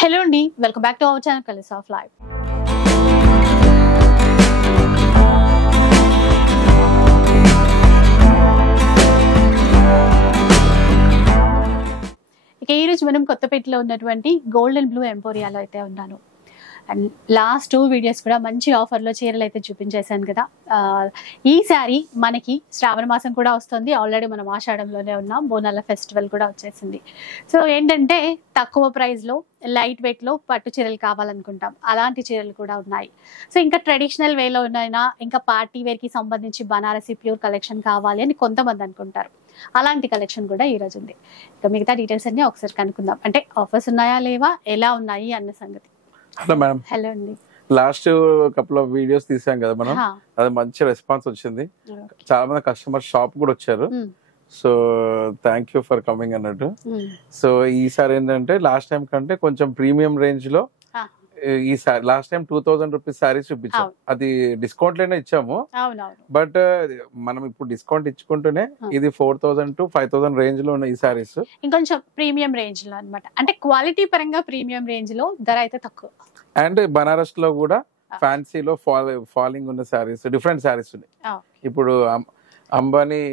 Hello అండి, welcome back to our channel colours of life. ఇక ఈరోజు మనం కొత్తపేటలో ఉన్నటువంటి గోల్డెన్ బ్లూ ఎంపోరియాలో అయితే ఉన్నాను. అండ్ లాస్ట్ 2 వీడియోస్ కూడా మంచి ఆఫర్లో చీరలు అయితే చూపించేశాను కదా. ఈ శారీ మనకి శ్రావణ మాసం కూడా వస్తుంది. ఆల్రెడీ మనం ఆషాఢంలోనే ఉన్నాం. బోనాల ఫెస్టివల్ కూడా వచ్చేసింది. సో ఏంటంటే తక్కువ ప్రైస్లో లైట్ వెయిట్లో పట్టు చీరలు కావాలనుకుంటాం, అలాంటి చీరలు కూడా ఉన్నాయి. సో ఇంకా ట్రెడిషనల్ వేలో ఉన్నాయినా, ఇంకా పార్టీ వేర్కి సంబంధించి బనారసి ప్యూర్ కలెక్షన్ కావాలి అని కొంతమంది అనుకుంటారు. అలాంటి కలెక్షన్ కూడా ఈ రోజు ఉంది. ఇక మిగతా డీటెయిల్స్ అన్ని ఒకసారి కనుక్కుందాం. అంటే ఆఫర్స్ ఉన్నాయా లేవా, ఎలా ఉన్నాయి అన్న సంగతి. Hello madam. హలో అండి. లాస్ట్ కపుల్ ఆఫ్ వీడియోస్ తీసాం కదా మనం, అది మంచి రెస్పాన్స్ వచ్చింది. చాలా మంది కస్టమర్ షాప్ కూడా వచ్చారు. So thank you for coming అన్నట్టు. సో ఈసారి ఏంటంటే లాస్ట్ టైం కంటే కొంచెం ప్రీమియం రేంజ్ లో ఈసారి లాస్ట్ టైం 2000 రూపీస్ సారీస్ చూపించాం. అది డిస్కౌంట్ లోనే ఇచ్చాము. బట్ మనం ఇప్పుడు డిస్కౌంట్ ఇచ్చుకుంటూనే ఇది 4000 to 5000 రేంజ్ లో ఉన్న ఈ సారీస్ ఇంకొంచెం ప్రీమియం రేంజ్ లో అన్నమాట. అంటే క్వాలిటీ పరంగా ప్రీమియం రేంజ్ లో, ధర అయితే తక్కువ. అండ్ బనారస్ లో కూడా ఫ్యాన్సీలో ఫాలింగ్ ఉన్న సారీస్, డిఫరెంట్ సారీస్ ఉన్నాయి. ఇప్పుడు అంబానీ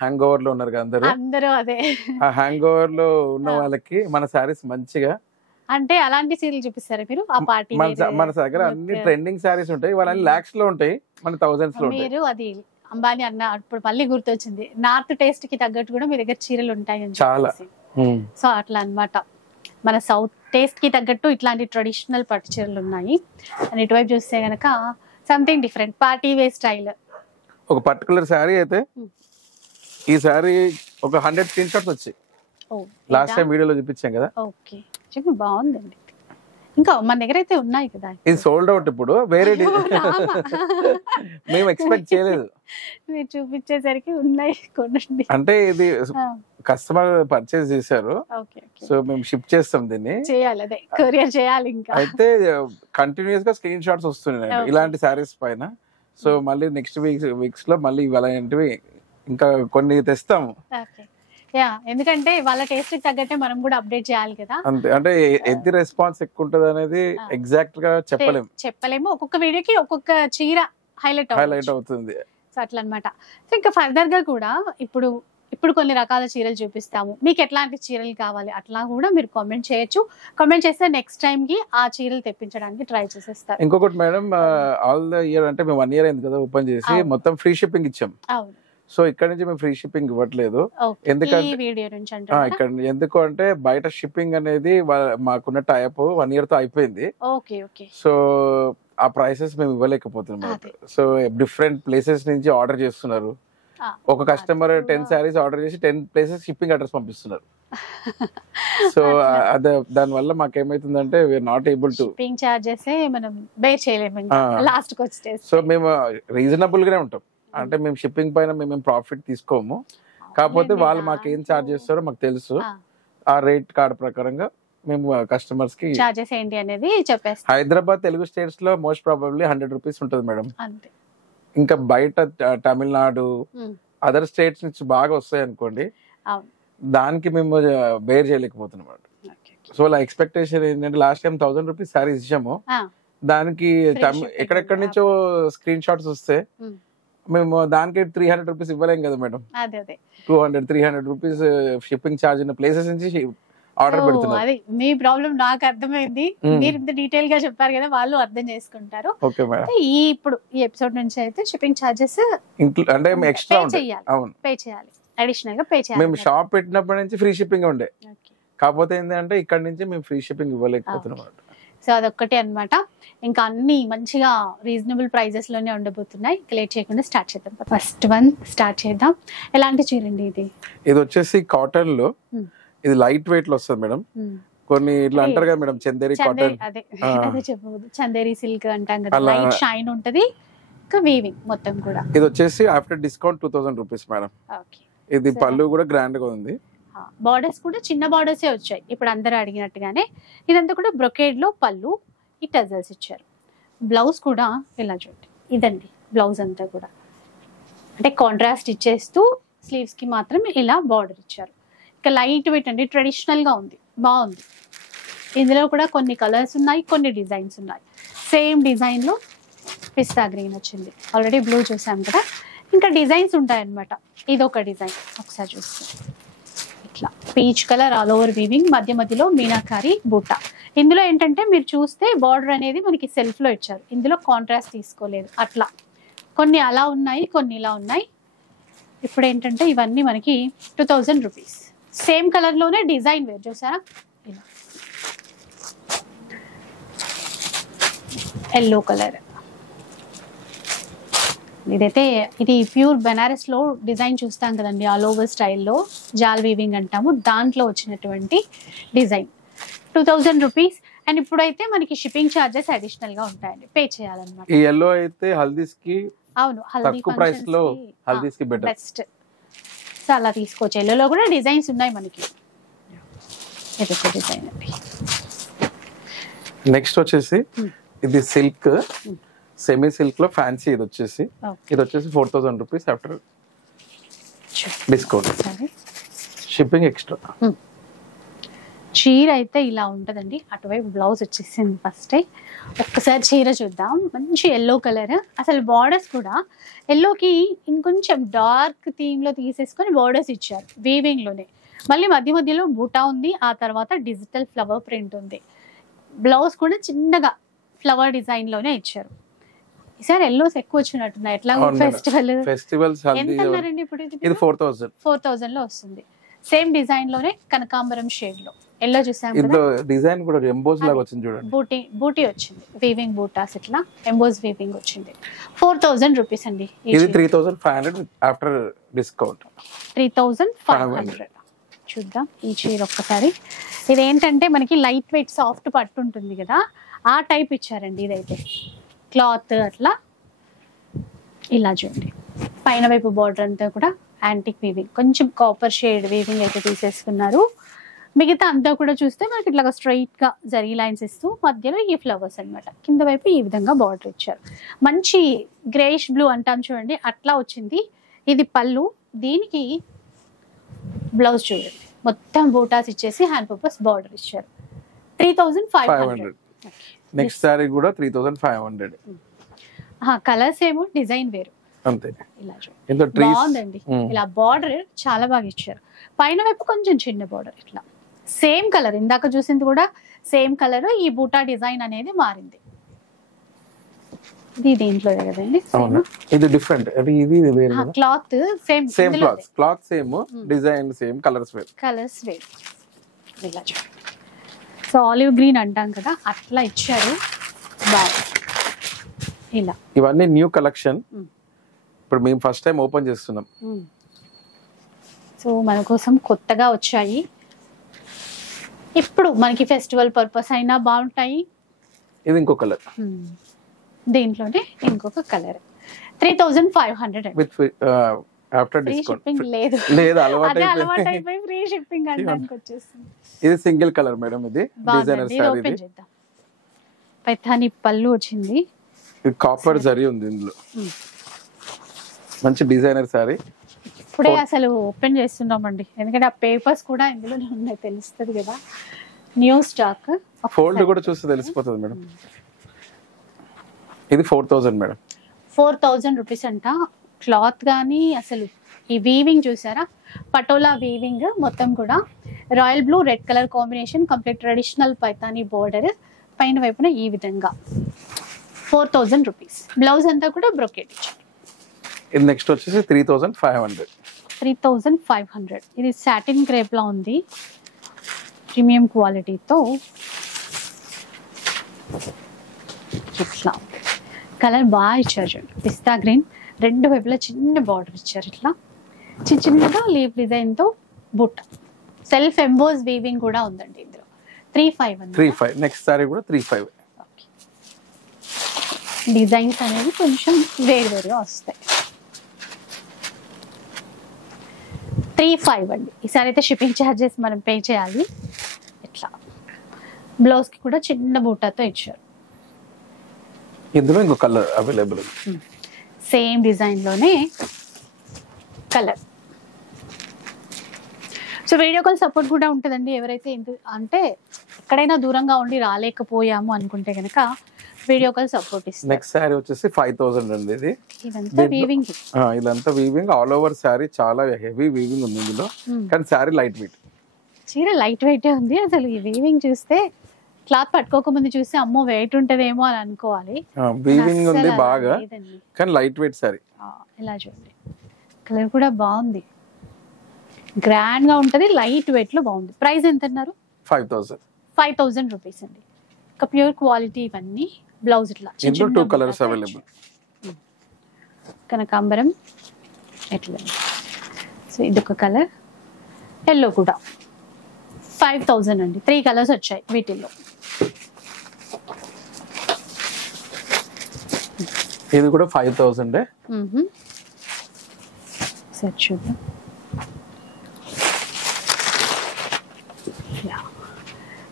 హ్యాంగ్ ఓవర్ లో ఉన్నారు కదా అందరూ. అదే ఆ హ్యాంగ్ ఓవర్ లో ఉన్న వాళ్ళకి మన సారీస్ మంచిగా, అంటే అలాంటి చీరలు చూపిస్తారు మీరు. ఆ పార్టీ మన దగ్గర అన్ని ట్రెండింగ్ సారీస్ ఉంటాయి. వాళ్ళని లాక్స్ లో ఉంటాయి, మన థౌసండ్స్ లో ఉంటాయి. మీరు అది అంబానీ అన్న ఇప్పుడు మళ్ళీ గుర్తొచ్చింది. నార్త్ టేస్ట్ కి తగ్గట్టు కూడా మీ దగ్గర చీరలు ఉంటాయి చాలా. సో అట్లా అన్నమాట. మన సౌత్ టేస్ట్ కి తగ్గట్టు ఇట్లాంటి ట్రెడిషనల్ పట్టు చీరలు ఉన్నాయి. అండ్ ఇటువైపు చూస్తే గనక something different party wear style. ఒక పర్టికులర్ శారీ అయితే ఈ శారీ ఒక 100 స్క్రీన్ షాట్స్ వచ్చాయి. లాస్ట్ టైం వీడియోలో చూపించాం కదా. ఓకే, బాగుందండి. ఇంకా మన దగ్గర అయితే ఉన్నాయి కదా. ఇది సోల్డ్ అవుట్. ఇప్పుడు వేరే మేము ఎక్స్పెక్ట్ చేయలేదు. మీరు చూపించేసరికి ఉన్నాయి కొనండి. అంటే ఇది కస్టమర్ పర్చేస్ చేశారు. సో మేము షిప్ చేస్తాం, దీన్ని చేయాలి, అదే కొరియర్ చేయాలి. ఇంకా అయితే కంటిన్యూస్ గా స్క్రీన్ షాట్స్ వస్తున్నాయి ఇలాంటి సారీస్ పైన. సో మళ్ళీ నెక్స్ట్ వీక్స్ లో మళ్ళీ ఇలాంటివి ఇంకా కొన్ని తెస్తాము. ఎందుకంటే వాళ్ళ టేస్ట్ కి తగ్గట్టే మనం కూడా అప్డేట్ చేయాలి కదా. అంతే. అంటే ఎది రెస్పాన్స్ ఎక్కువ ఉంటది అనేది ఎగ్జాక్ట్ గా చెప్పలేము. ఒక్కొక్క వీడియోకి ఒక్కొక్క చీర హైలైట్ అవుతుంది. సో అట్లా అనమాట. సో ఇంకా ఫర్దర్ గా కూడా ఇప్పుడు కొన్ని రకాల చీరలు చూపిస్తాము. మీకు ఎట్లాంటి చీరలు కావాలి అట్లా కూడా మీరు కామెంట్ చేయొచ్చు. కామెంట్ చేస్తే నెక్స్ట్ టైం కి ఆ చీరలు తెప్పించడానికి ట్రై చేసేస్తారు. ఇంకొకటి మేడం, ఆల్ ద ఇయర్ అంటే మేము 1 year అయింది కదా ఓపెన్ చేసి, మొత్తం ఫ్రీ షిప్పింగ్ ఇచ్చాం. అవును. సో ఇక్కడ నుంచి మేము ఫ్రీ షిప్పింగ్ ఇవ్వట్లేదు. ఎందుకు అంటే బయట షిప్పింగ్ అనేది మాకున్న టైప్ 1 year తో అయిపోయింది. సో ఆ ప్రైసెస్ మేము ఇవ్వలేకపోతున్నాం. సో డిఫరెంట్ ప్లేసెస్ నుంచి ఆర్డర్ చేస్తున్నారు. ఒక కస్టమర్ 10 sarees ఆర్డర్ చేసి 10 places షిప్పింగ్ అడ్రస్ పంపిస్తున్నారు. సో దాని వల్ల మాకేమైతుందంటే we are not able to shipping charges మనం బేర్ చేయలేము లాస్ట్ కి వచ్చే. సో మేము రీజనబుల్ గానే ఉంటాం. అంటే మేము షిప్పింగ్ పైన మేము ప్రాఫిట్ తీసుకోము. కాకపోతే వాళ్ళు మాకు ఏం చార్జ్ చేస్తారో మాకు తెలుసు. ఆ రేట్ కార్డ్ ప్రకారంగా మేము కస్టమర్స్ కి చార్జెస్ ఏంటి అనేది చెప్పేస్తాం. హైదరాబాద్ తెలుగు స్టేట్స్ లో మోస్ట్ ప్రాబబ్లీ 100 రూపీస్ ఉంటుంది మేడం. ఇంకా బయట తమిళనాడు అదర్ స్టేట్స్ నుంచి బాగా వస్తాయి అనుకోండి, దానికి మేము బేర్ చేయలేకపోతున్నాం. సో వాళ్ళ ఎక్స్పెక్టేషన్ ఏంటంటే లాస్ట్ టైం 1000 రూపీస్ సారీస్ ఇచ్చాము, దానికి ఎక్కడెక్కడి నుంచో స్క్రీన్ షాట్స్ వస్తే మేము దానికి 300 రూపీస్ ఇవ్వలేం కదా మేడం. 200-300 రూపీస్ షిప్పింగ్ ఛార్జ్ ఉన్న ప్లేసెస్ నుంచి ఆర్డర్ పెడుతున్నారు. అది మీ ప్రాబ్లం నాకు అర్థమైంది. మీరు ఇంత డీటెయిల్ గా చెప్పారు కదా, వాళ్ళు అర్థం చేసుకుంటారు. Okay madam. ఇప్పుడు ఈ ఎపిసోడ్ నుంచి అయితే షిప్పింగ్ ఛార్జెస్ అంటే ఎక్స్ట్రా పే చేయాలి, అడిషనల్ గా పే చేయాలి. మేము షాప్ పెట్టినప్పటి నుంచి ఫ్రీ షిప్పింగ్ ఉండే, కాకపోతే ఏంటంటే ఇక్కడ నుంచి మేము ఫ్రీ షిప్పింగ్ ఇవ్వలేకపోతున్నాం. సో అదొక్కటే అన్నమాట. ఇంకా అన్ని మంచిగా రీజనబుల్ ప్రైజెస్ లోనే ఉండబోతున్నాయి. లేట్ చేయకుండా స్టార్ట్ చేద్దాం. ఫస్ట్ వన్ స్టార్ట్ చేద్దాం. ఎలాంటి చీర అండి ఇది? ఇది వచ్చేసి కాటన్ లో, ఇది లైట్ వెయిట్ లో వస్తుంది మేడం. కొన్ని ఇట్లా అంటారు కదా మేడం, చందేరి కాటన్. అదే చెప్పబోదు, చందేరి సిల్క్ అంటాం కదా. లైట్ షైన్ ఉంటది, ఇంకా వీవింగ్ మొత్తం కూడా. ఇది వచ్చేసి ఆఫ్టర్ డిస్కౌంట్ 2000 రూపీస్ మేడం. ఇది పళ్ళు కూడా గ్రాండ్ గా ఉంది. బార్డర్స్ కూడా చిన్న బార్డర్సే వచ్చాయి ఇప్పుడు అందరూ అడిగినట్టుగానే. ఇదంతా కూడా బ్రొకేడ్ లో పళ్ళు, ఈ టజల్స్ ఇచ్చారు. బ్లౌజ్ కూడా ఇలా చూడండి, ఇదండి బ్లౌజ్ అంతా కూడా. అంటే కాంట్రాస్ట్ ఇచ్చేస్తూ స్లీవ్స్ కి మాత్రం ఇలా బార్డర్ ఇచ్చారు. ఇక లైట్ వెయిట్ అండి, ట్రెడిషనల్ గా ఉంది, బాగుంది. ఇందులో కూడా కొన్ని కలర్స్ ఉన్నాయి, కొన్ని డిజైన్స్ ఉన్నాయి. సేమ్ డిజైన్ లో పిస్తా గ్రీన్ వచ్చింది, ఆల్రెడీ బ్లూ చూసాం కదా. ఇంకా డిజైన్స్ ఉంటాయన్నమాట. ఇదొక డిజైన్ ఒకసారి చూస్తే ఇట్లా peach colour all over weaving, మధ్య మధ్యలో మీనాకారి బూటా. ఇందులో ఏంటంటే మీరు చూస్తే బార్డర్ అనేది మనకి సెల్ఫ్ లో ఇచ్చారు, ఇందులో కాంట్రాస్ట్ తీసుకోలేదు. అట్లా కొన్ని అలా ఉన్నాయి, కొన్ని ఇలా ఉన్నాయి. ఇప్పుడు ఏంటంటే ఇవన్నీ మనకి 2000 రూపీస్. సేమ్ కలర్ లోనే డిజైన్ వేరు చూసారా, ఇలా ఎల్లో కలర్. ఇదైతే ఇది ప్యూర్ బెనారస్ లో డిజైన్ చూస్తాం కదండి, ఆల్ ఓవర్ స్టైల్లో జాల్ వీవింగ్ అంటాము, దాంట్లో వచ్చినటువంటి డిజైన్ 2000 రూపీస్. అండ్ ఇప్పుడైతే మనకి షిప్పింగ్ ఛార్జెస్ అడిషనల్ గా ఉంటాయండి, పే చేయాలన్నమాట. ఈ ఎల్లో అయితే హల్దీస్ కి, అవును, హల్దీ తక్కువ ప్రైస్ లో హల్దీస్ కి బెస్ట్. సో అలా తీసుకోవచ్చు. ఎల్లోలో కూడా డిజైన్స్ ఉన్నాయి మనకి. ఇదొక డిజైన్ అండి. నెక్స్ట్ వచ్చేసి ఇది సిల్క్, సెమీ సిల్క్ లో ఫ్యాన్సీ. ఇది వచ్చేసి 4000 rupees after discount, shipping extra. చీర అయితే ఇలా ఉంటదండి, అటువైపు బ్లౌజ్ వచ్చేసింది. ఫస్ట్ ఒక్కసారి చీర చూద్దాం. మంచి ఎల్లో కలర్, అసలు బార్డర్స్ కూడా ఎల్లోకి ఇంకొంచెం డార్క్ థీమ్ లో తీసేసుకొని బార్డర్స్ ఇచ్చారు వీవింగ్ లోనే. మళ్ళీ మధ్య మధ్యలో బూటా ఉంది, ఆ తర్వాత డిజిటల్ ఫ్లవర్ ప్రింట్ ఉంది. బ్లౌజ్ కూడా చిన్నగా ఫ్లవర్ డిజైన్ లోనే ఇచ్చారు. ఈసారి ఎల్లోస్ ఎక్కువ వచ్చినట్టున్నాయి. ఎట్లా ఫెస్టివల్స్ ఎంత అన్నారండి ఇప్పుడు? ఇది 4000 లో వస్తుంది. సేమ్ డిజైన్ లోనే కనకాంబరం షేడ్ లో ఎల్లో చూసాం. డిజైన్ కూడా ఎంబోస్ లాగా వచ్చింది చూడండి, బూటీ వచ్చింది, వీవింగ్ బూటాస్, ఇట్లా ఎంబోస్ వీవింగ్ వచ్చింది. 4000 రూపీస్ అండి. ఇది 3500 ఆఫ్టర్ డిస్కౌంట్. 3500. చూద్దాం ఈ చీర ఒక్కసారి. ఇదేంటంటే మనకి లైట్ వెయిట్ సాఫ్ట్ పట్టు ఉంటుంది కదా, ఆ టైప్ ఇచ్చారండి. ఇదైతే క్లాత్ అట్లా ఇలా చూడండి. పైన వైపు బార్డర్ అంతా కూడా యాంటిక్ వీవింగ్, కొంచెం కాపర్ షేడ్ వీవింగ్ అయితే తీసేసుకున్నారు. మిగతా అంతా కూడా చూస్తే మనకి ఇట్లా స్ట్రైట్ గా జరీ లైన్స్ ఇస్తూ మధ్యలో ఈ ఫ్లవర్స్ అన్నమాట. కింద వైపు ఈ విధంగా బార్డర్ ఇచ్చారు. మంచి గ్రేష్ బ్లూ అంటాం చూడండి, అట్లా వచ్చింది. ఇది పళ్ళు, దీనికి బ్లౌజ్ చూడండి, మొత్తం బూటాస్ ఇచ్చేసి హ్యాండ్ పర్పస్ బార్డర్ ఇచ్చారు. 3500. నెక్స్ట్ సారీ కూడా 3500. కలర్స్ ఏమో డిజైన్ వేరు అంతే. ఇలా బాగుందండి, ఇలా బార్డర్ చాలా బాగా ఇచ్చారు. పైన వైపు కొంచెం చిన్న బార్డర్, ఇట్లా సేమ్ కలర్, ఇందాక చూసింది కూడా సేమ్ కలర్. ఈ బూటా డిజైన్ అనేది మారింది. ఇది దీంట్లో కదండి, ఇది డిఫరెంట్. ఇది cloth same, cloth same, design same, colours వేరు. ఇలా సో ఆలివ్ గ్రీన్ అంటాం కదా, అట్లా ఇచ్చారు. బాగుంది. ఇలా ఇవన్నీ న్యూ కలెక్షన్, ఇప్పుడు మేము ఫస్ట్ టైం ఓపెన్ చేస్తున్నాం. సో మన కోసం కొత్తగా వచ్చాయి. ఇప్పుడు మనకి ఫెస్టివల్ పర్పస్ అయినా బాగుంటాయి. ఇది ఇంకో కలర్, దీంట్లోనే ఇంకొక కలర్. 3500 with after discount. లేదు, అలవాటు అయిపోయి ఫ్రీ షిప్పింగ్ అనడానికి వచ్చేస్తుంది. ఇది సింగిల్ కలర్ మేడం, ఇది డిజైనర్ సారీ. ఓపెన్ చేద్దాం. పైథాని పళ్ళు వచ్చింది, ఇది కాపర్ జరీ ఉంది ఇందులో. మంచి డిజైనర్ సారీ. ఇప్పుడే అసలు ఓపెన్ చేస్తున్నామండి, ఎందుకంటే ఆ పేపర్స్ కూడా ఇందులోనే ఉన్నాయి, తెలుస్తుంది కదా. New stock. ఫోల్డ్ కూడా చూస్తే తెలిసిపోతుంది మేడం. ఇది 4000 మేడం. 4000 రూపీస్ అంట. క్లాత్ కానీ అసలు ఈ వీవింగ్ చూసారా, పటోలా వీవింగ్ మొత్తం కూడా. Royal blue red colour combination, complete traditional Paithani border, పైన వైపున ఈ విధంగా. 4000 రూపీస్. బ్లౌజ్ అంతా కూడా బ్రోకెట్ ఇచ్చారు. ఇది నెక్స్ట్ వచ్చేసి 3500. 3500. ఇది సాటిన్ క్రేప్ లా ఉంది, ప్రీమియం క్వాలిటీతో. ఇట్లా కలర్ బాగా ఇచ్చారు చూడండి, పిస్తా గ్రీన్. రెండు వైపులా చిన్న బార్డర్ ఇచ్చారు, ఇట్లా చిన్నగా లీవ్ డిజైన్ తో బుట్ట. సెల్ఫ్ ఎంబోస్ వీవింగ్ కూడా ఉందండి ఇందులో. 3500. నెక్స్ట్ సారీ కూడా 35. డిజైన్స్ అనేవి కొంచెం వేరువేరుగా వస్తాయి. 35 అండి. ఈసారి అయితే షిప్పింగ్ ఛార్జెస్ మనం పే చేయాలి. ఇట్లా బ్లౌజ్ కి కూడా చిన్న బూటాతో ఇచ్చారు. ఇందులో ఇంకో కలర్ అవైలబుల్, సేమ్ డిజైన్ లోనే colour. So video call support కూడా ఉంటుందండి. ఎవరైతే అంటే ఎక్కడైనా దూరంగా ఉండి రాలేకపోయాము అనుకుంటే కనుక వీడియో కాల్ సపోర్ట్ ఇస్తుంది. నెక్స్ట్ శారీ వచ్చేసి 5000 అండి. ఇది ఇదంతా వీవింగ్, ఇదంతా వీవింగ్ ఆల్ ఓవర్ శారీ, చాలా హెవీ వీవింగ్ ఉంది ఇందులో, కానీ శారీ లైట్ వెయిట్. చీర లైట్ వెయిట్ ఉంది. అసలు ఈ వీవింగ్ చూస్తే క్లాత్ పట్టుకోకముందు చూస్తే అమ్మో వెయిట్ ఉంటదేమో అని అనుకోవాలి. వీవింగ్ ఉంది బాగా, కానీ లైట్ వెయిట్ శారీ. ఇలా చూడండి, కలర్ కూడా బాగుంది, గ్రాండ్ గా ఉంటది, లైట్ వెయిట్ లో బాగుంది. ప్రైస్ ఎంత అన్నారు? 5000 రూపీస్ అండి. ఒక ప్యూర్ క్వాలిటీ ఇవన్నీ. బ్లౌజ్ ఇట్లా 2 కలర్స్ అవైలబుల్. కనకాంబరం ఎట్లా, సో ఇదొక కలర్, ఎల్లో కూడా 5000 అండి. 3 కలర్స్ వచ్చాయి వీటిల్లో. ఇది కూడా 5000. సరే చూద్దాం.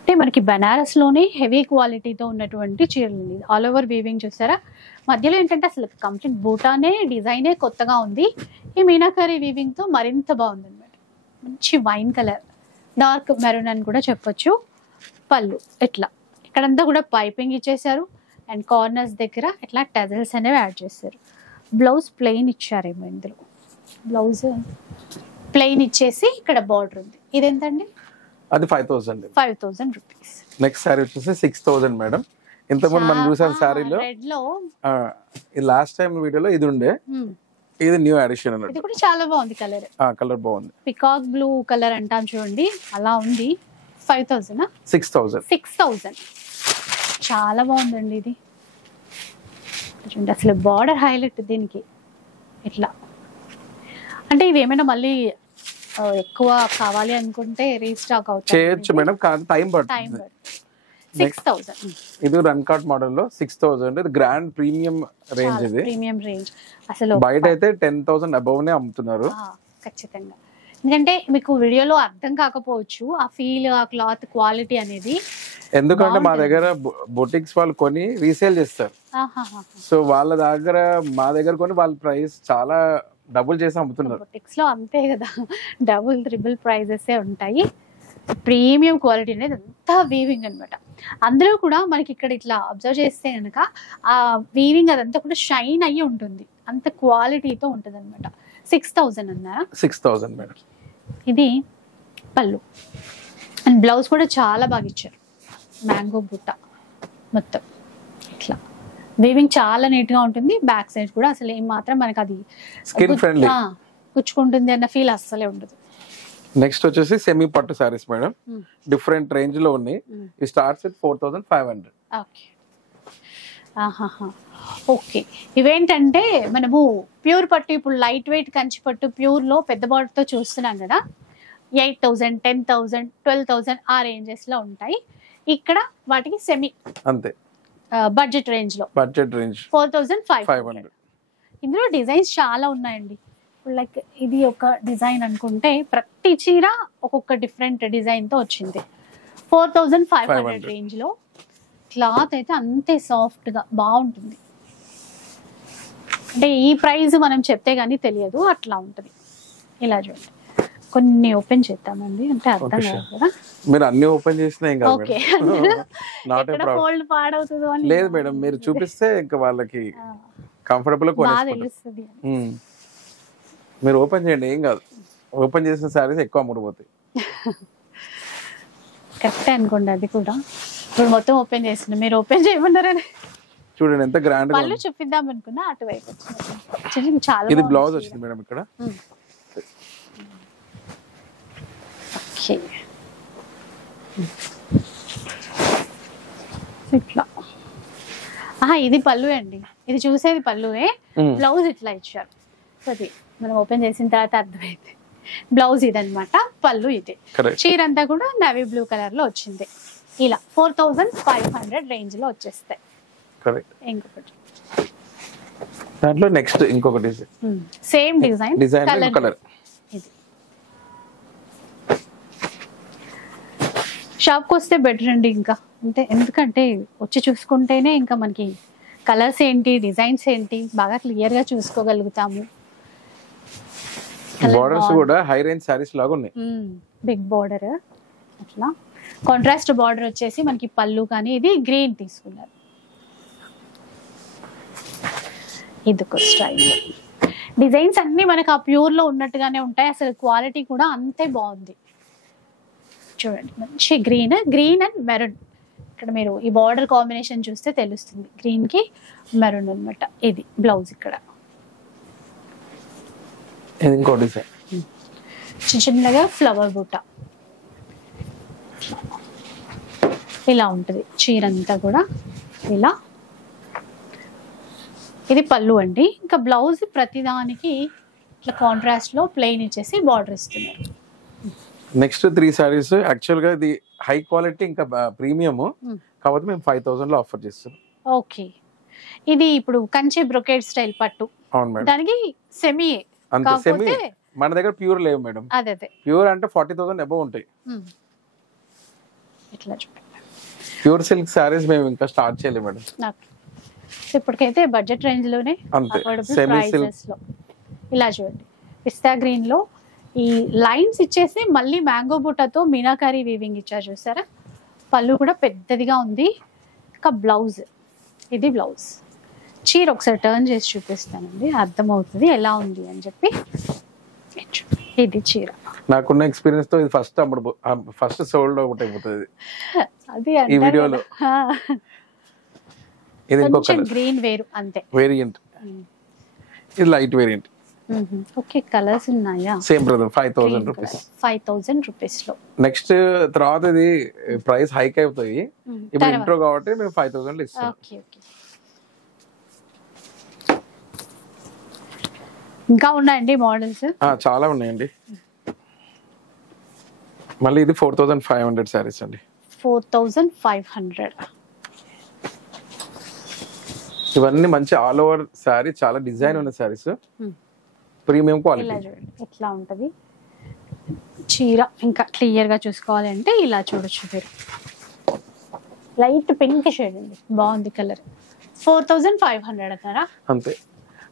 అంటే మనకి బనారస్ లోనే హెవీ క్వాలిటీతో ఉన్నటువంటి చీరలు ఉంది. ఆల్ ఓవర్ వీవింగ్ చూసారా, మధ్యలో ఏంటంటే అసలు కంప్లీట్ బూటానే డిజైనే కొత్తగా ఉంది. ఈ మీనాకరీ వీవింగ్ తో మరింత బాగుంది అనమాట. మంచి వైన్ కలర్, డార్క్ మెరూన్ అని కూడా చెప్పొచ్చు. పళ్ళు ఇట్లా ఇక్కడంతా కూడా పైపింగ్ ఇచ్చేసారు, అండ్ కార్నర్స్ దగ్గర ఇట్లా టెజల్స్ అనేవి యాడ్ చేశారు. బ్లౌజ్ ప్లెయిన్ ఇచ్చారేమో ఇందులో, బ్లౌజ్ ప్లెయిన్ ఇచ్చేసి ఇక్కడ బార్డర్ ఉంది. ఇదేంటండి? అది 5000 రూపీస్. నెక్స్ట్ శారీ వచ్చేసి 6000 మేడం. ఇంతకుముందు మనం చూసాం శారీలో, లాస్ట్ టైం వీడియోలో ఇది ఉండే, ఇది న్యూ అడిషన్ అన్నట్టు. ఇది కూడా చాలా బాగుంది కలర్. కలర్ బాగుంది, పికాక్ బ్లూ కలర్ అంటాం చూడండి, అలా ఉంది. 5000 6,000 చాలా బాగుందండి ఇది. చూడండి అసలు బార్డర్ హైలైట్ దీనికి. ఇట్లా అంటే ఇవి ఏమైనా మళ్ళీ ఎక్కువ కావాలి అనుకుంటే రీస్టాక్ చేయొచ్చు మేడం, కానీ టైం పడుతుంది. 6000. ఇది రన్ కార్ట్ మోడల్ లో 6000. ఇది గ్రాండ్ ప్రీమియం రేంజ్. ఇది ప్రీమియం రేంజ్. అసలు బయట అయితే 10,000 అబౌవ్ నే అమ్ముతున్నారు. ఖచ్చితంగా, ఎందుకంటే మీకు వీడియోలో అర్థం కాకపోవచ్చు ఆ ఫీల్, ఆ క్లాత్ క్వాలిటీ అనేది. ఎందుకంటే మా దగ్గర బొటిక్స్ వాళ్ళు కొని రీసేల్ చేస్తారు. సో వాళ్ళ దగ్గర మా దగ్గర కొని వాళ్ళ ప్రైస్ చాలా డబుల్ చేసి అమ్ముతున్నారు. బొటిక్స్ లో అంతే కదా, డబుల్ ట్రిపుల్ ప్రైజెస్ ఉంటాయి. ప్రీమియం క్వాలిటీ అనేది అంతా వీవింగ్ అనమాట. అందులో కూడా మనకి ఇక్కడ ఇట్లా అబ్జర్వ్ చేస్తే కనుక ఆ వీవింగ్ అదంతా కూడా షైన్ అయ్యి ఉంటుంది, అంత క్వాలిటీతో ఉంటుంది అనమాట. 6000 అన్నారా? 6000 మేడం. ఇది పళ్ళు, అండ్ బ్లౌజ్ కూడా చాలా బాగా ఇచ్చారు. మ్యాంగో బుట్ట మొత్తం ఇట్లా వీవింగ్ చాలా నీట్ గా ఉంటుంది. బ్యాక్ సైడ్ కూడా అసలు ఏం మాత్రం మనకి అది స్కిన్ ఫ్రెండ్లీ గుచ్చుకుంటుంది అన్న ఫీల్ అస్సలే ఉండదు. నెక్స్ట్ వచ్చేసి సెమీ పట్టు సారీస్ మేడం, డిఫరెంట్ రేంజ్ లో ఉన్నాయి. ఈ స్టార్ట్స్ విత్ 4500. Okay, okay. ఇవేంటంటే మనము ప్యూర్ పట్టు, ఇప్పుడు లైట్ వెయిట్ కంచి పట్టు ప్యూర్ లో పెద్ద బార్డర్ తో చూస్తున్నాం కదా, 8000, 10,000, 12,000 ఆ రేంజెస్ లో ఉంటాయి. ఇక్కడ వాటికి సెమీ అంతే బడ్జెట్ రేంజ్ లో 4500. ఇందులో డిజైన్స్ చాలా ఉన్నాయండి. లైక్ ఇది ఒక డిజైన్ అనుకుంటే ప్రతి చీర ఒక్కొక్క డిఫరెంట్ డిజైన్ తో వచ్చింది. 4500 రేంజ్ లో. క్లాత్ అయితే అంతే సాఫ్ట్ గా బాగుంటుంది. అంటే ఈ ప్రైస్ మనం చెప్తే గానీ తెలియదు, అట్లా ఉంటది. ఇలా చూడండి, కొన్ని ఓపెన్ చేద్దామండి, అంటే అర్థం కాదు కదా. మీరు అన్ని ఓపెన్ చేసినా ఏం కాదు మేడం, ఫోల్డ్ పాడవుతుందో అని లేదు మేడం. మీరు చూపిస్తే ఇంకా వాళ్ళకి కంఫర్టబుల్ గా తెలుస్తుంది. మీరు ఓపెన్ చేయండి, ఏం కాదు. ఓపెన్ చేసిన సారీస్ ఎక్కువ అమ్ముడుపోతాయి. కరెక్టే అనుకోండి. అది కూడా ఇప్పుడు మొత్తం ఓపెన్ చేస్తున్నా, మీరు ఓపెన్ చేయమన్నారని. చూడండి ఎంత గ్రాండ్ గా వాళ్ళు చూపిద్దాం అనుకున్నా, అటువైపు వచ్చింది. చాలా ఇది బ్లౌజ్ వచ్చింది మేడం ఇక్కడ. ఇట్లా ఇది పళ్ళు అండి, ఇది చూసేది పళ్ళువే. బ్లౌజ్ ఇట్లా ఇచ్చారు. అది మనం ఓపెన్ చేసిన తర్వాత అర్థమైంది. బ్లౌజ్ ఇదనమాట, పళ్ళు ఇది. చీర అంతా కూడా నవీ బ్లూ కలర్ లో వచ్చింది. ఇలా 4500 రేంజ్ లో వచ్చేస్తాయి. ఇంకొకటి దాంట్లో నెక్స్ట్ ఇంకొకటి సేమ్ డిజైన్ కలర్. షాప్కి వస్తే బెటర్ అండి ఇంకా, అంటే ఎందుకంటే వచ్చి చూసుకుంటేనే ఇంకా మనకి కలర్స్ ఏంటి, డిజైన్స్ ఏంటి బాగా క్లియర్ గా చూసుకోగలుగుతాము. బోర్డర్స్ కూడా హై రేంజ్ సారీస్ లాగా ఉన్నాయి. బిగ్ బోర్డర్ అట్లా కాంట్రాస్ట్ బార్డర్ వచ్చేసి మనకి పళ్ళు కానీ ఇది గ్రీన్ తీసుకున్నారు. ఇది ఒక స్టైల్. డిజైన్స్ అన్ని మనకి ఆ ప్యూర్ లో ఉన్నట్టుగానే ఉంటాయి. అసలు క్వాలిటీ కూడా అంతే బాగుంది. చూడండి మంచి గ్రీన్ అండ్ మెరూన్. ఇక్కడ మీరు ఈ బార్డర్ కాంబినేషన్ చూస్తే తెలుస్తుంది. గ్రీన్ కి మెరూన్ అన్నమాట. ఇది బ్లౌజ్. ఇక్కడ ఇంకో డిజైన్ చిన్నగా ఫ్లవర్ బూట ఇలా ఉంటుంది చీర అంతా కూడా ఇలా. ఇది పళ్ళు అండి. ఇంకా బ్లౌజ్ ప్రతిదానికి ఇట్లా కాంట్రాస్ట్ లో ప్లెయిన్ ఇచ్చేసి బార్డర్ ఇస్తున్నారు. నెక్స్ట్ 3 సారీస్ యాక్చువల్ గా ఇది హై క్వాలిటీ ఇంకా ప్రీమియం, కాబట్టి మేము 5000 లో ఆఫర్ చేస్తాం. ఓకే. ఇది ఇప్పుడు కంచి బ్రొకేడ్ స్టైల్ పట్టు. అవును మేడం. దానికి సెమీ అంతే. సెమీ మన దగ్గర ప్యూర్ లేవు మేడం. అదే ప్యూర్ అంటే 40,000 అబౌవ్ ఉంటాయి. ఇట్లా చూడండి. ప్యూర్ సిల్క్ సారీస్ మేము ఇంకా స్టార్ట్ చేయలేము మేడం. ఇప్పటికైతే బడ్జెట్ రేంజ్ లోనే ప్రైసెస్ లో ఇలా చూడండి. పిస్తా గ్రీన్ లో ఈ లైన్స్ ఇచ్చేసి మళ్ళీ మ్యాంగో బుట్టతో మీనాకారి వీవింగ్ ఇచ్చారు చూసారా. పళ్ళు కూడా పెద్దదిగా ఉంది. ఇంకా బ్లౌజ్. ఇది బ్లౌజ్. చీర ఒకసారి టర్న్ చేసి చూపిస్తానండి, అర్థమవుతుంది ఎలా ఉంది అని చెప్పి. ఇది చీర. నాకున్న ఎక్స్పీరియన్స్ తో ఇది ఫస్ట్ సోల్డ్ అవుట్ అయిపోతుంది అది ఈ వీడియోలో. ఇది ఇంకొక గ్రీన్ వేరు అంతే వేరియంట్. ఇది లైట్ వేరియంట్. ఓకే. కలర్స్ ఉన్నాయా? Same brother 5000 rupees. 5000 రూపీస్ లో. నెక్స్ట్ తర్వాత ఇది ప్రైస్ హైక్ అవుతాయి. ఇప్పుడు ఇంట్రో కాబట్టి మేము 5000 లో ఇస్తాం. Okay okay. ఇంకా ఉన్నాయండి మోడల్స్? చాలా ఉన్నాయండి. మళ్ళీ ఇది 4500 సారీస్ అండి. 4500. ఇవన్నీ మంచి ఆల్ ఓవర్ సారీ, చాలా డిజైన్ ఉన్న సారీస్, ప్రీమియం క్వాలిటీ. ఇట్లా ఉంటది చీర. ఇంకా క్లియర్ గా చూసుకోవాలంటే ఇలా చూడొచ్చు మీరు. లైట్ పింక్ షేడ్ అండి, బాగుంది కలర్. 4500 అంటారా? అంతే.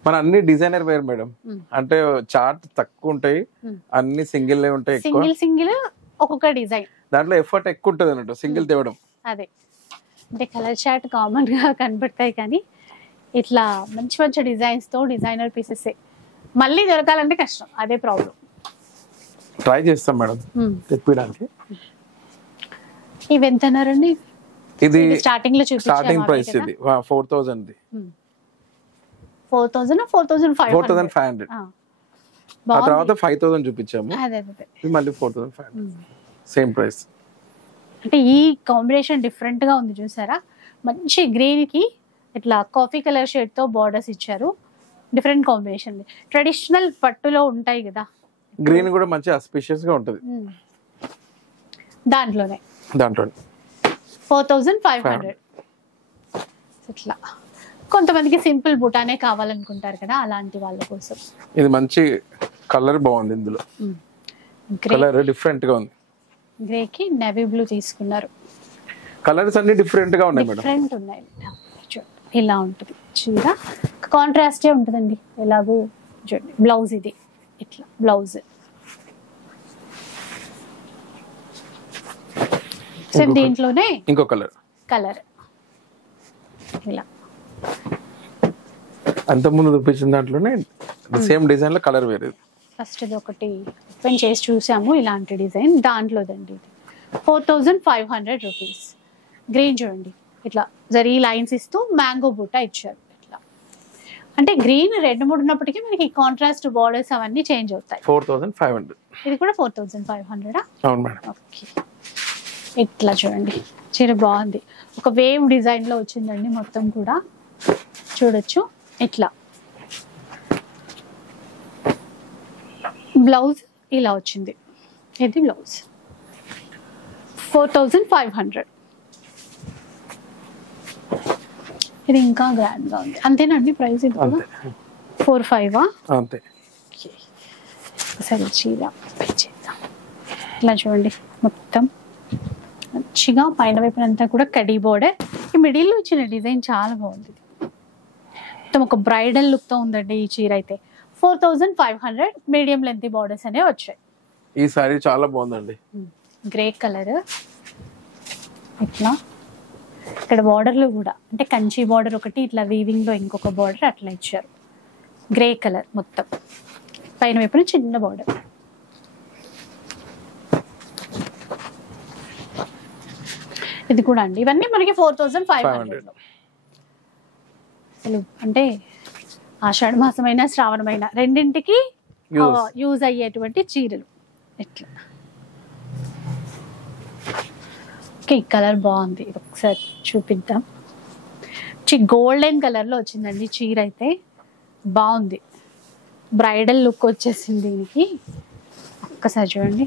మన అన్ని డిజైనర్ వేర్ మేడం. అంటే చార్ట్ తక్కువ ఉంటాయి, అన్ని సింగిల్ ఉంటాయి. సింగిల్ ఒక్కొక్క డిజైన్. దాంట్లో ఎఫర్ట్ ఎక్కువ ఉంటుంది అన్నట్టు సింగిల్ తేవడం. అదే అంటే కలర్ చార్ట్ కామన్ గా కనబడతాయి, కానీ ఇట్లా మంచి మంచి డిజైన్స్ తో డిజైనర్ పీసెస్ మళ్ళీ దొరకాలంటే కష్టం. అదే ప్రాబ్లం. ట్రై చేస్తాం మేడం తెప్పించడానికి. ఇవి ఎంత అన్నారండి? ఇది స్టార్టింగ్ లో స్టార్టింగ్ ప్రైస్ ఇది 4000. 4500. ఆ తర్వాత 5000 చూపించాము. ఇది మళ్ళీ 4500 సేమ్ ప్రైస్. అంటే ఈ కాంబినేషన్ డిఫరెంట్ గా ఉంది చూసారా. మంచి గ్రీన్ కి ఇట్లా కాఫీ కలర్ షేడ్ తో బార్డర్స్ ఇచ్చారు. Different combination. ట్రెడిషనల్ పట్టులో ఉంటాయి కదా, గ్రీన్ కూడా మంచి ఆస్పిషియస్ గా ఉంటది. దాంట్లోనే 4500. ఇట్లా కొంతమందికి సింపుల్ బుటానే కావాలనుకుంటారు కదా, అలాంటి వాళ్ళ కోసం. ఇది మంచి కలర్ బాగుంది. ఇందులో కలర్ డిఫరెంట్ గా ఉంది. గ్రే కి నేవీ బ్లూ తీసుకున్నారు. కలర్స్ అన్ని డిఫరెంట్ గా ఉన్నాయి మేడం. డిఫరెంట్ ఉన్నాయి. ఇలా ఉంటుంది చీర. కాంట్రాస్టే ఉంటుందండి ఎలాగో. చూడండి బ్లౌజ్. ఇది ఇట్లా బ్లౌజ్. సేమ్ దీంట్లోనే ఇంకో కలర్ ఇలా. అంత ముందు చూపించిన దాంట్లోనే సేమ్ డిజైన్ లో కలర్ వేరే. ఫస్ట్ ఇది ఒకటి ఓపెన్ చేసి చూసాము, ఇలాంటి డిజైన్. దాంట్లోదండి ఇది 4500 రూపీస్. గ్రీన్ చూడండి, ఇట్లా జరీ లైన్స్ ఇస్తూ మ్యాంగో బూటా ఇచ్చారు. ఇట్లా అంటే గ్రీన్ 2-3 ఉన్నప్పటికీ మనకి కాంట్రాస్ట్ బార్డర్స్ అవన్నీ చేంజ్ అవుతాయి. 4500. ఇది కూడా 4500. అవును మేడం. ఓకే. ఇట్లా చూడండి చీర బాగుంది. ఒక వేవ్ డిజైన్ లో వచ్చిందండి మొత్తం కూడా. చూడొచ్చు ఇట్లా. బ్లౌజ్ ఇలా వచ్చింది. ఇది బ్లౌజ్. 4500. ఇది ఇంకా గ్రాండ్ గా ఉంది. అంతేనండి ప్రైస్? ఇది 45. అంతే. సరే చీర చేద్దాం. ఇలా చూడండి మొత్తం మంచిగా పైన వైపునంతా కూడా కడీ బోర్డర్. ఈ మిడిల్ లో వచ్చిన డిజైన్ చాలా బాగుంది. మొత్తం ఒక బ్రైడల్ లుక్ తో ఉందండి ఈ చీర అయితే. 4500. మీడియం లెంత్ బార్డర్స్ అనేవి వచ్చాయి. ఈ సారీ చాలా బాగుందండి. Grey colour. ఇట్లా ఇక్కడ బార్డర్లు కూడా అంటే కంచి బార్డర్ ఒకటి, ఇట్లా వీవింగ్ లో ఇంకొక బార్డర్ అట్లా ఇచ్చారు. గ్రే కలర్ మొత్తం, పైన వైపున చిన్న బార్డర్. ఇది కూడా అండి, ఇవన్నీ మనకి 4500. అసలు అంటే ఆషాఢ మాసమైన శ్రావణమైన రెండింటికి యూజ్ అయ్యేటువంటి చీరలు. ఎట్లా ఈ కలర్ బాగుంది, ఒకసారి చూపిద్దాం. గోల్డెన్ కలర్ లో వచ్చిందండి చీర, అయితే బాగుంది. బ్రైడల్ లుక్ వచ్చేసింది దీనికి. ఒక్కసారి చూడండి,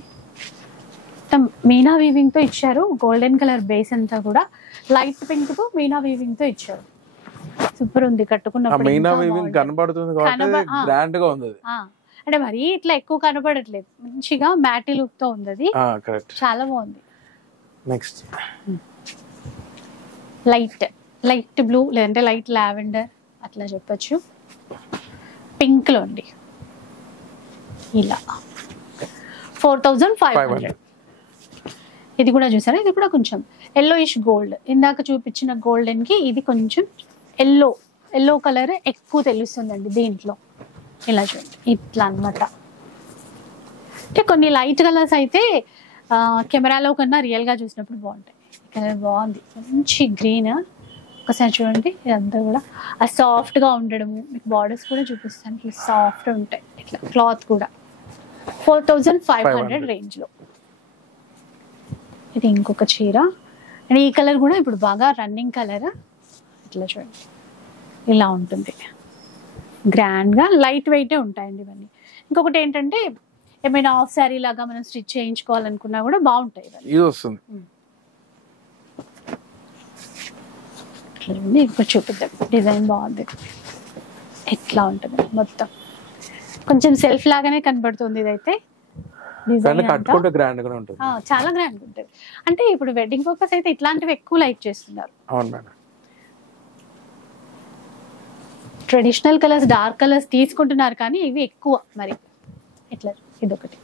మొత్తం మీనా వీవింగ్ తో ఇచ్చారు. గోల్డెన్ కలర్ బేస్ అంతా కూడా లైట్ పింక్ తో మీనా వీవింగ్ తో ఇచ్చారు. సూపర్ ఉంది, కట్టుకున్నప్పుడు మీనా వీవింగ్ కనబడుతుంది కాబట్టి గ్రాండ్ గా ఉంది. అంటే మరి ఇట్లా ఎక్కువ కనబడట్లేదు, మంచిగా మ్యాటీ లుక్ తో ఉంది, చాలా బాగుంది. నెక్స్ట్ లైట్ బ్లూ లేదంటే లైట్ లావెండర్ అట్లా చెప్పొచ్చు. పింక్ లో అండి, ఇలా 4500. ఇది కూడా చూసారా, ఇది కూడా కొంచెం ఎల్లోయిష్ గోల్డ్. ఇందాక చూపించిన గోల్డెన్ కి ఇది కొంచెం ఎల్లో కలర్ ఎక్కువ తెలుస్తుందండి దీంట్లో. ఇలా చూడండి, ఇట్లా అన్నమాట. అంటే కొన్ని లైట్ కలర్స్ అయితే కెమెరాలో కన్నా రియల్ గా చూసినప్పుడు బాగుంటాయి. కలర్ బాగుంది, మంచి గ్రీన్. ఒకసారి చూడండి, ఇదంతా కూడా ఆ సాఫ్ట్ గా ఉండడము. మీకు బార్డర్స్ కూడా చూపిస్తాను, ఇట్లా సాఫ్ట్ ఉంటాయి. ఇట్లా క్లాత్ కూడా 4500 రేంజ్ లో. ఇది ఇంకొక చీర, అండ్ ఈ కలర్ కూడా ఇప్పుడు బాగా రన్నింగ్ కలర్. ఇట్లా చూడండి, ఇలా ఉంటుంది. గ్రాండ్ గా లైట్ వెయిటే ఉంటాయండి ఇవన్నీ. ఇంకొకటి ఏంటంటే ఏమైనా ఆఫ్ శారీ లాగా మనం స్టిచ్ చేయించుకోవాలనుకున్నా కూడా బాగుంటాయి ఇవన్నీ. ఇప్పుడు చూపిద్దాం, డిజైన్ బాగుంది. ఎట్లా ఉంటుంది మొత్తం, కొంచెం సెల్ఫ్ లాగానే కనబడుతుంది. ఇదైతే చాలా గ్రాండ్ ఉంటుంది. అంటే ఇప్పుడు వెడ్డింగ్ పర్పస్ అయితే ఇట్లాంటివి ఎక్కువ లైక్ చేస్తున్నారు. ట్రెడిషనల్ కలర్స్, డార్క్ కలర్స్ తీసుకుంటున్నారు, కానీ ఇవి ఎక్కువ. మరి ఇట్లా ఇదొకటి.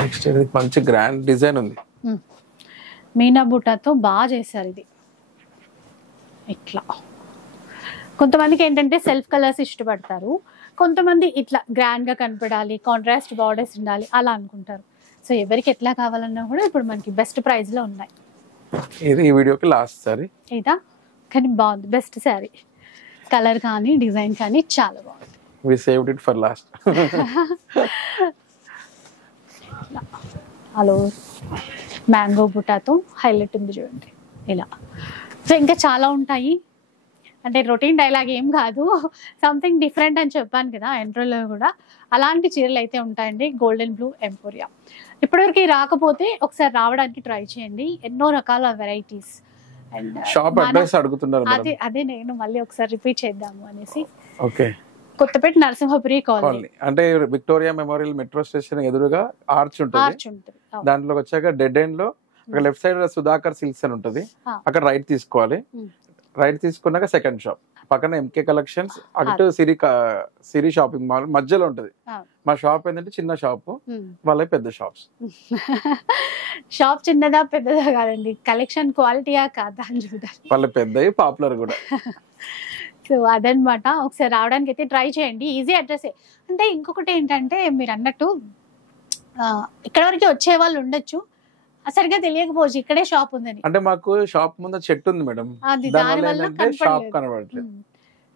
నెక్స్ట్ మంచి గ్రాండ్ డిజైన్ ఉంది, మీనా బుటాతో బాగా చేశారు ఇది. ఇట్లా కొంతమందికి ఏంటంటే సెల్ఫ్ కలర్స్ ఇష్టపడతారు, కొంతమంది ఇట్లా గ్రాండ్ గా కనపడాలి, కాంట్రాస్ట్ బార్డర్స్ ఉండాలి అలా అనుకుంటారు. సో ఎవరికి ఎట్లా కావాలన్నా కూడా ఇప్పుడు మనకి బెస్ట్ ప్రైస్ లో ఉన్నాయి. ఇది ఈ వీడియోకి లాస్ట్ సారీ ఇదా, కానీ బాగుంది. బెస్ట్ సారీ, కలర్ కానీ డిజైన్ కానీ చాలా బాగుంది. we saved it for last. Hello, mango బుటాతో హైలైట్ ఉంది చూడండి ఇలా. సో ఇంకా చాలా ఉంటాయి, అంటే రొటీన్ డైలాగ్ ఏం కాదు, సంథింగ్ డిఫరెంట్ అని చెప్పాను కదా ఎంట్రోలో కూడా. అలాంటి చీరలు అయితే ఉంటాయండి గోల్డెన్ బ్లూ ఎంపోరియా. ఇప్పటివరకు రాకపోతే ఒకసారి రావడానికి ట్రై చేయండి, ఎన్నో రకాల వెరైటీస్. అండ్ షాప్ అడ్రస్ అడుగుతున్నారు, అదే నేను మళ్ళీ ఒకసారి రిపీట్ చేద్దాము అనేసి. ఓకే, కొత్తపేట నరసింహపురి కాలనీ, అంటే విక్టోరియా మెమోరియల్ మెట్రో స్టేషన్ ఎదురుగా ఆర్చ్ ఉంటుంది. దాంట్లోకి వచ్చాక డెడ్ ఎండ్ లో లెఫ్ట్ సైడ్ సుధాకర్ సిల్క్స్ అని ఉంటుంది, అక్కడ రైట్ తీసుకోవాలి. రైట్ తీసుకున్నాక సెకండ్ షాప్ పక్కన ఎంకే కలెక్షన్స్, అటు సిరి షాపింగ్ మాల్ మధ్యలో ఉంటది. మా షాప్ ఏంటంటే చిన్న షాప్, వాళ్ళ పెద్ద షాప్స్. షాప్ చిన్నదా పెద్దదా కాదండి, కలెక్షన్ క్వాలిటీయా కాదా అని చూడాలి. వాళ్ళ పెద్దవి పాపులర్ కూడా. సో అదనమాట, ఒకసారి రావడానికి అయితే ట్రై చేయండి. Easy address. అంటే ఇంకొకటి ఏంటంటే మీరు అన్నట్టు ఇక్కడ వరకు వచ్చే వాళ్ళు ఉండొచ్చు, సరిగా తెలియకపోవచ్చు ఇక్కడే షాప్ ఉందని. అంటే మాకు షాప్ ముందు చెట్టు ఉంది మేడం, షాప్ కనబడట్లేదు.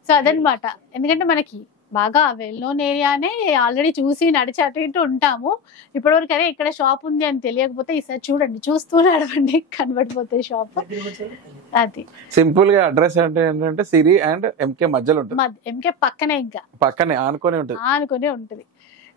సో అదనమాట, ఎందుకంటే మనకి బాగా వెల్ నోన్ ఏరియానే, ఆల్రెడీ చూసి నడిచి అటు ఇటు ఉంటాము. ఇప్పటివరకు అదే ఇక్కడ షాప్ ఉంది అని తెలియకపోతే ఈసారి చూడండి, చూస్తూ నడవండి, కనబడిపోతే షాప్. అది సింపుల్ గా అడ్రస్ అంటే ఏంటంటే సిరి అండ్ ఎంకే మధ్యలో ఉంటుంది. ఎంకే పక్కనే, ఇంకా పక్కనే ఆనుకొని ఉంటుంది.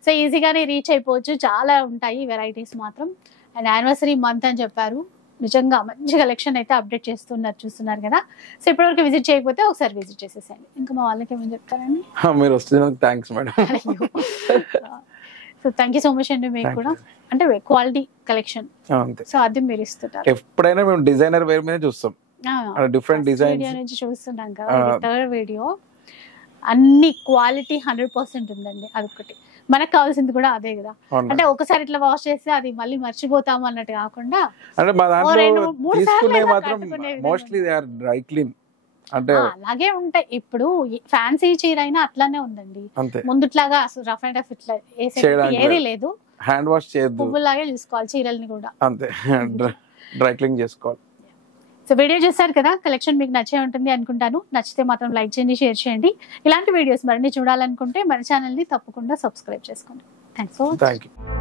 సో ఈజీగానే రీచ్ అయిపోవచ్చు. చాలా ఉంటాయి వెరైటీస్ మాత్రం. అండ్ యానివర్సరీ మంత్ అని చెప్పారు, నిజంగా మంచి కలెక్షన్ అయితే అప్డేట్ చేస్తున్నారు, చూస్తున్నారు కదా. సో ఇప్పటివరకు విజిట్ చేయకపోతే ఒకసారి విజిట్ చేసేసాను. ఇంకా మా వాళ్ళకి ఏమని చెప్తారండి? మీరు వస్తున్నందుకు thanks madam. So thank you so much అండి. మీకు కూడా అంటే క్వాలిటీ కలెక్షన్, సో అది మీరు ఇస్తున్నారు. ఎప్పుడైనా మేము డిజైనర్ వేర్ మీద చూస్తాం, డిఫరెంట్ డిజైన్స్ నుంచి చూస్తున్నాం కదా. థర్డ్ వీడియో అన్ని క్వాలిటీ 100% ఉందండి. అదొకటి మనకు కావాల్సింది కూడా అదే కదా. అంటే ఒకసారి ఇట్లా వాష్ చేస్తే అది మళ్ళీ మర్చిపోతాము అన్నట్టు కాకుండా అంటే మా దాంట్లో 2-3 సార్లు తీసుకునే అయినా మాత్రం కట్టుకునే విధంగా mostly they are dry clean. అంటే అలాగే ఉంటాయి. ఇప్పుడు ఫ్యాన్సీ చీర అయినా అట్లానే ఉందండి. అంతే, ముందుట్లాగా రఫ్ అండ్ రఫ్ ఇట్లా చేయడానికి ఏది లేదు. హ్యాండ్ వాష్ చేయొద్దు, పువ్వులాగే చూసుకోవాలి చీరల్ని కూడా. అంతే డ్రై క్లీన్ చేసుకోవాలి. సో వీడియో చూసారు కదా, కలెక్షన్ మీకు నచ్చే ఉంటుంది అనుకుంటాను. నచ్చితే మాత్రం లైక్ చేయండి, షేర్ చేయండి. ఇలాంటి వీడియోస్ మరిన్ని చూడాలనుకుంటే మన ఛానల్ని తప్పకుండా సబ్స్క్రైబ్ చేసుకోండి. Thanks for watching. Thank you.